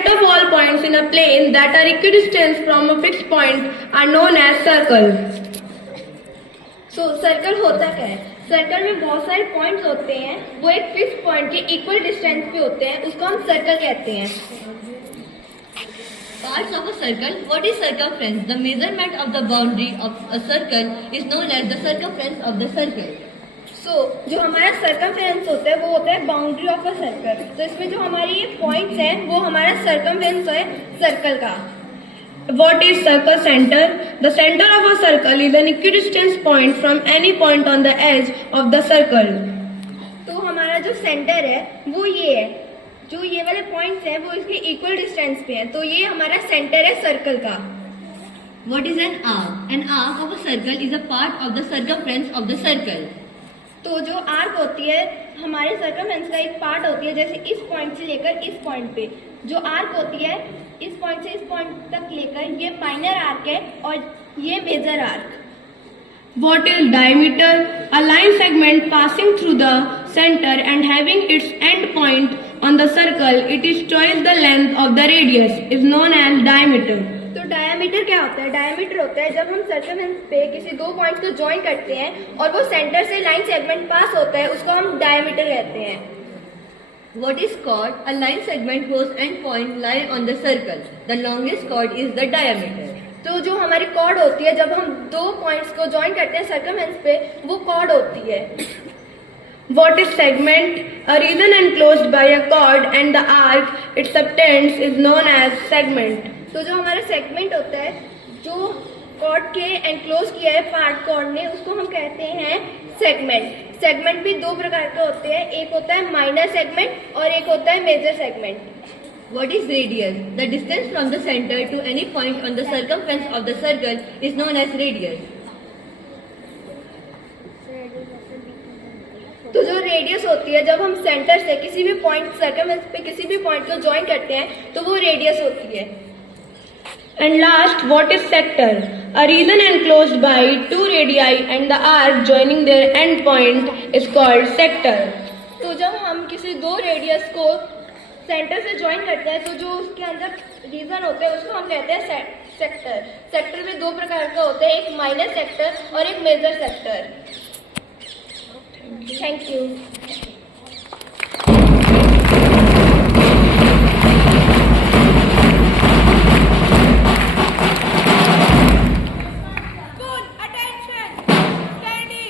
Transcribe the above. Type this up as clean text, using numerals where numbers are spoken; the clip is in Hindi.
set of all points in a plane that are equidistant from a fixed point are known as circle. So circle होता क्या है? सर्कल में बहुत सारे पॉइंट्स होते हैं, वो एक फिक्स पॉइंट के इक्वल डिस्टेंस पे होते हैं, उसको हम सर्कल कहते हैं. Parts of a circle. What is circumference? The measurement of the boundary of a circle is known as the circumference of the circle. So जो हमारा सर्कमफेरेंस होता है वो होता है बाउंड्री ऑफ अ सर्कल. तो इसमें जो हमारी ये पॉइंट्स हैं वो हमारा सर्कमफेरेंस है सर्कल का. What is circle center? The center of a circle is an equidistant point from any point on the edge of the circle. तो हमारा जो सेंटर है वो ये है, जो ये वाले पॉइंट्स हैं वो इसके इक्वल डिस्टेंस पे हैं, तो ये हमारा सेंटर है सर्कल का. What is an arc? An arc of a circle is a part of the circumference of the circle. तो जो आर्क होती है हमारे सर्कमफेरेंस का एक पार्ट होती है, जैसे इस पॉइंट से लेकर इस पॉइंट पे जो आर्क होती है इस पॉइंट से इस पॉइंट तक लेकर ये माइनर आर्क है और ये major arc. What is diameter? A line segment passing through the center and having its end point on the circle. It is twice the length of the radius. Is known as diameter. तो डायमीटर क्या होता है? डायमीटर होता है जब हम सर्कमफेरेंस पे किसी दो पॉइंट्स को ज्वाइन करते हैं और वो सेंटर से लाइन सेगमेंट पास होता है, उसको हम डायमीटर कहते हैं. What is chord? A line segment whose end point lie on the circle. The longest chord is the diameter. तो जो हमारी कॉर्ड होती है जब हम दो पॉइंट्स को ज्वाइन करते हैं सर्कमफेरेंस पे, वो कॉर्ड होती है. What is segment? A region enclosed by a chord and the arc it subtends is known as segment. तो जो हमारा सेगमेंट होता है जो कॉर्ड के एनक्लोज किया है पार्ट कॉर्ड ने, उसको हम कहते हैं सेगमेंट. सेगमेंट भी दो प्रकार के होते हैं, एक होता है माइनर सेगमेंट और एक होता है major segment. What is radius? The distance from the center to any point on the circumference of the circle is known as radius. तो जो रेडियस होती है जब हम सेंटर से किसी भी पॉइंट सर्कमफेरेंस पे किसी भी पॉइंट को ज्वाइन करते हैं तो वो रेडियस होती है. And last, what is sector? A region enclosed by two radii and the arc joining their end point is called sector. तो जब हम किसी दो रेडियस को सेंटर से ज्वाइन करते हैं तो जो उसके अंदर रीजन होते हैं उसको हम कहते हैं सेक्टर. सेक्टर में दो प्रकार का होता है, एक माइनर सेक्टर और एक मेजर सेक्टर. Thank you.